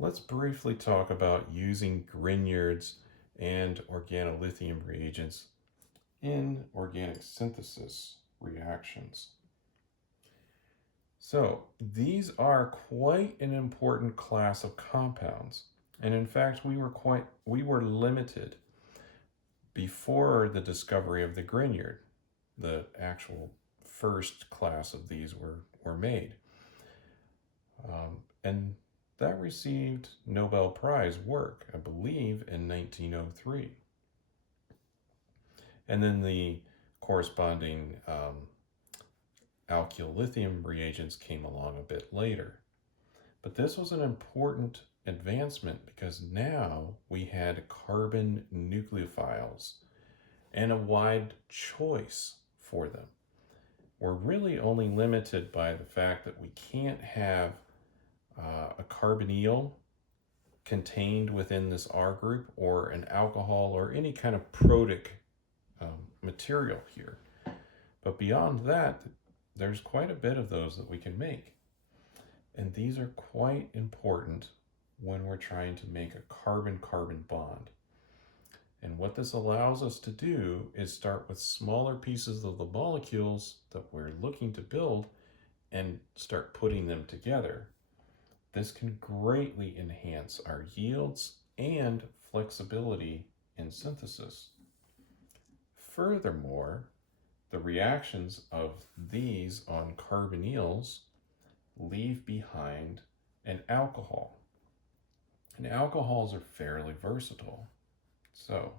Let's briefly talk about using Grignard's and organolithium reagents in organic synthesis reactions. So these are quite an important class of compounds. And in fact, we were limited before the discovery of the Grignard. The actual first class of these were made. And that received Nobel Prize work, I believe, in 1903. And then the corresponding alkyl lithium reagents came along a bit later. But this was an important advancement because now we had carbon nucleophiles and a wide choice for them. We're really only limited by the fact that we can't have a carbonyl contained within this R group or an alcohol or any kind of protic material here. But beyond that, there's quite a bit of those that we can make. And these are quite important when we're trying to make a carbon-carbon bond. And what this allows us to do is start with smaller pieces of the molecules that we're looking to build and start putting them together. This can greatly enhance our yields and flexibility in synthesis. Furthermore, the reactions of these on carbonyls leave behind an alcohol. And alcohols are fairly versatile. So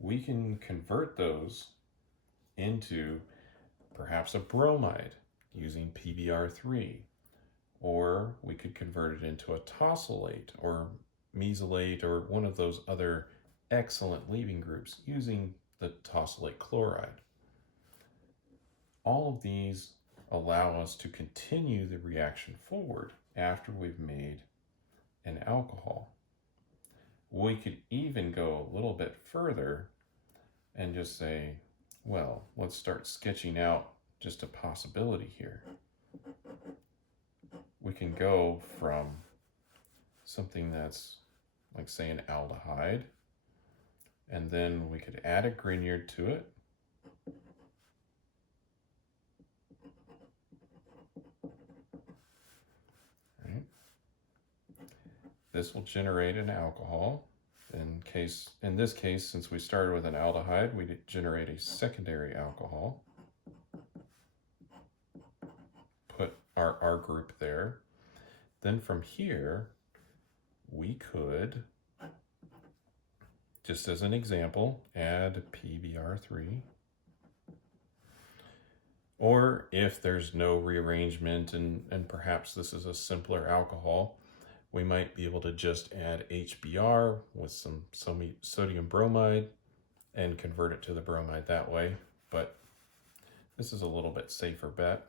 we can convert those into perhaps a bromide using PBr3, or we could convert it into a tosylate or mesylate or one of those other excellent leaving groups using the tosylate chloride. All of these allow us to continue the reaction forward after we've made an alcohol. We could even go a little bit further and just say, well, let's start sketching out just a possibility here. We can go from something that's like, say, an aldehyde, and then we could add a Grignard to it. Right. This will generate an alcohol. In this case, since we started with an aldehyde, we generate a secondary alcohol. Put our R group there. Then from here, we could, just as an example, add PBr3. Or if there's no rearrangement and perhaps this is a simpler alcohol, we might be able to just add HBr with some sodium bromide and convert it to the bromide that way. But this is a little bit safer bet.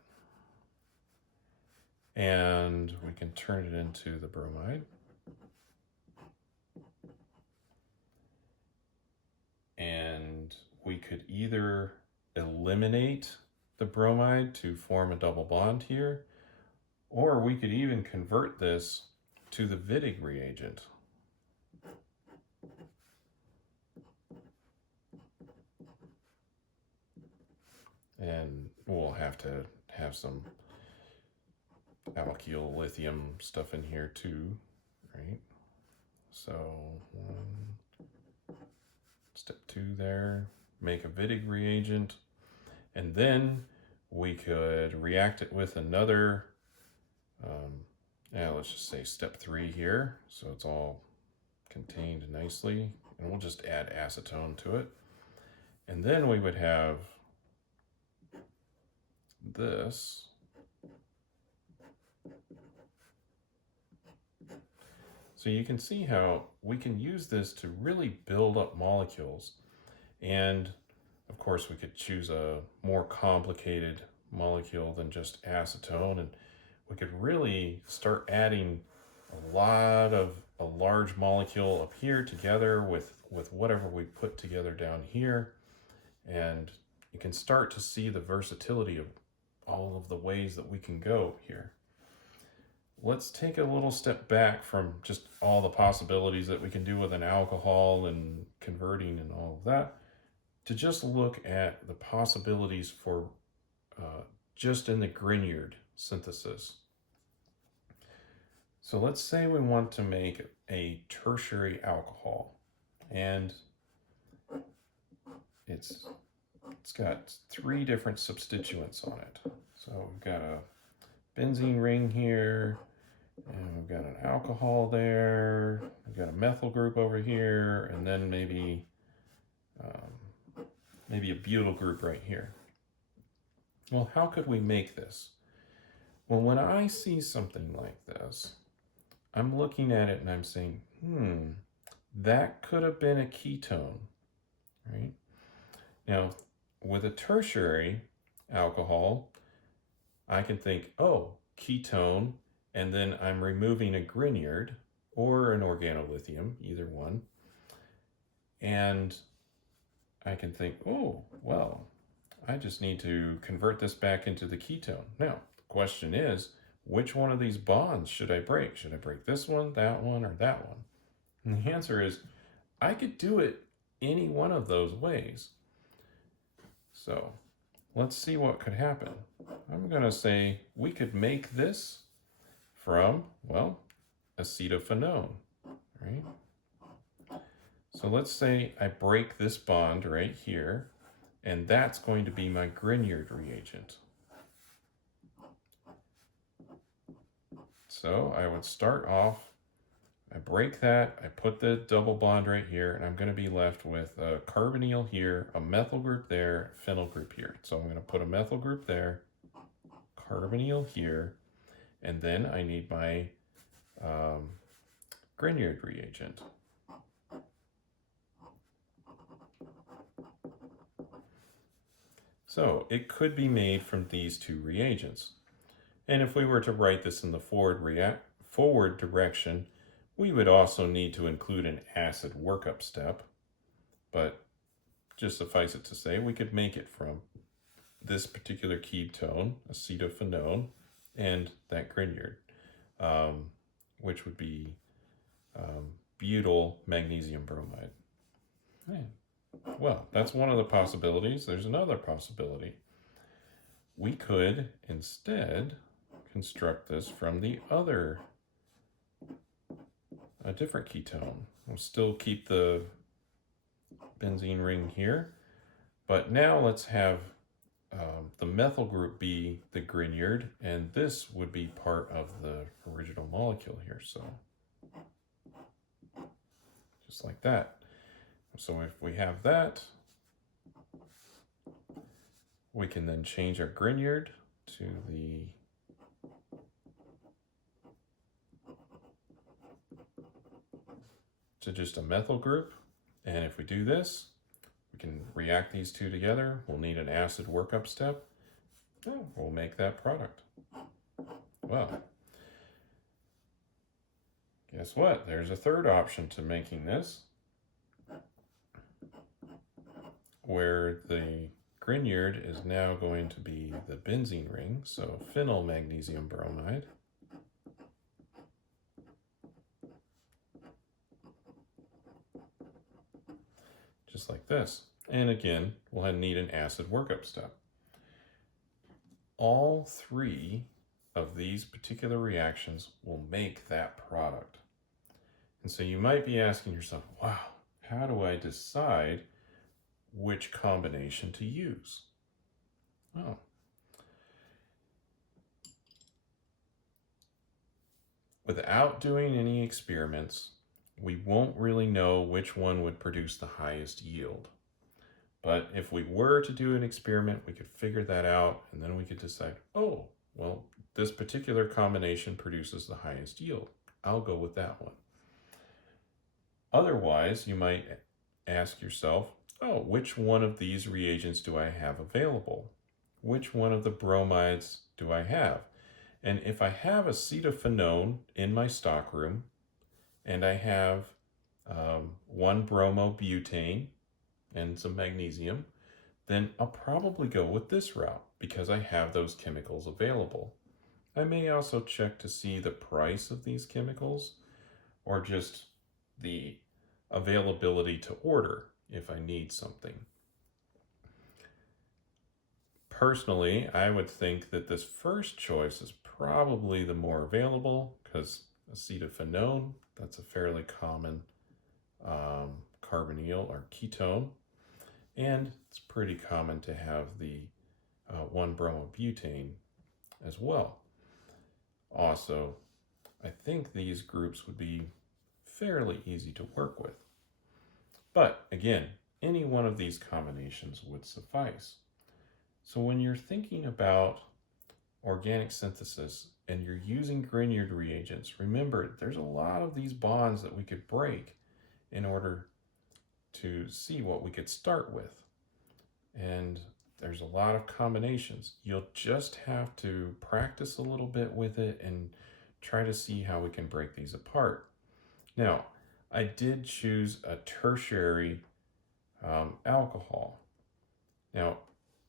And we can turn it into the bromide. And we could either eliminate the bromide to form a double bond here, or we could even convert this to the Wittig reagent. And we'll have to have some alkyl lithium stuff in here too, right? So step 2 there, make a Wittig reagent, and then we could react it with another, let's just say step 3 here, so it's all contained nicely, and we'll just add acetone to it. And then we would have this. So you can see how we can use this to really build up molecules. And of course we could choose a more complicated molecule than just acetone, and we could really start adding a large molecule up here together with whatever we put together down here. And you can start to see the versatility of all of the ways that we can go here. let's take a little step back from just all the possibilities that we can do with an alcohol and converting and all of that, to just look at the possibilities for just in the Grignard synthesis. So let's say we want to make a tertiary alcohol, and it's got 3 different substituents on it. So we've got a benzene ring here, and we've got an alcohol there, we've got a methyl group over here, and then maybe a butyl group right here. Well, how could we make this? Well, when I see something like this, I'm looking at it and I'm saying, that could have been a ketone, right? Now, with a tertiary alcohol, I can think, oh, ketone, and then I'm removing a Grignard or an organolithium, either one. And I can think, oh, well, I just need to convert this back into the ketone. Now, the question is, which one of these bonds should I break? Should I break this one, or that one? And the answer is, I could do it any one of those ways. So let's see what could happen. I'm going to say we could make this from, well, acetophenone, right? So let's say I break this bond right here, and that's going to be my Grignard reagent. So I would start off, I break that, I put the double bond right here, and I'm going to be left with a carbonyl here, a methyl group there, phenyl group here. So I'm going to put a methyl group there, carbonyl here, and then I need my Grignard reagent. So it could be made from these 2 reagents. And if we were to write this in the forward direction, we would also need to include an acid workup step. But just suffice it to say, we could make it from this particular ketone, acetophenone, and that Grignard, which would be butyl magnesium bromide. Right. Well, that's one of the possibilities. There's another possibility. We could instead construct this from the other, a different ketone. We'll still keep the benzene ring here, but now let's have the methyl group be the Grignard, and this would be part of the original molecule here. So just like that. So if we have that, we can then change our Grignard to just a methyl group. And if we do this, we can react these 2 together. We'll need an acid workup step. Oh, we'll make that product. Well, guess what? There's a third option to making this, where the Grignard is now going to be the benzene ring, so phenyl magnesium bromide. Just like this. And again, we'll need an acid workup step. All 3 of these particular reactions will make that product. And so you might be asking yourself, wow, how do I decide which combination to use? Oh. Without doing any experiments, we won't really know which one would produce the highest yield. But if we were to do an experiment, we could figure that out, and then we could decide, oh, well, this particular combination produces the highest yield. I'll go with that one. Otherwise, you might ask yourself, oh, which one of these reagents do I have available? Which one of the bromides do I have? And if I have acetophenone in my stockroom, and I have 1 bromobutane and some magnesium, then I'll probably go with this route because I have those chemicals available. I may also check to see the price of these chemicals or just the availability to order if I need something. Personally, I would think that this first choice is probably the more available because acetophenone, that's a fairly common carbonyl or ketone, and it's pretty common to have the 1-bromobutane as well. Also, I think these groups would be fairly easy to work with. But again, any one of these combinations would suffice. So when you're thinking about organic synthesis and you're using Grignard reagents, remember there's a lot of these bonds that we could break in order to see what we could start with. And there's a lot of combinations. You'll just have to practice a little bit with it and try to see how we can break these apart. Now, I did choose a tertiary alcohol. Now,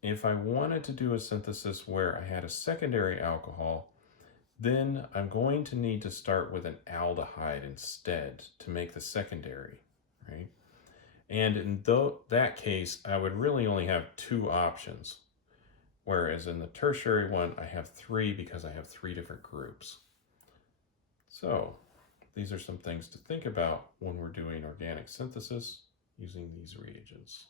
if I wanted to do a synthesis where I had a secondary alcohol, then I'm going to need to start with an aldehyde instead to make the secondary, right? And in that case, I would really only have 2 options. Whereas in the tertiary one, I have 3 because I have 3 different groups. So these are some things to think about when we're doing organic synthesis using these reagents.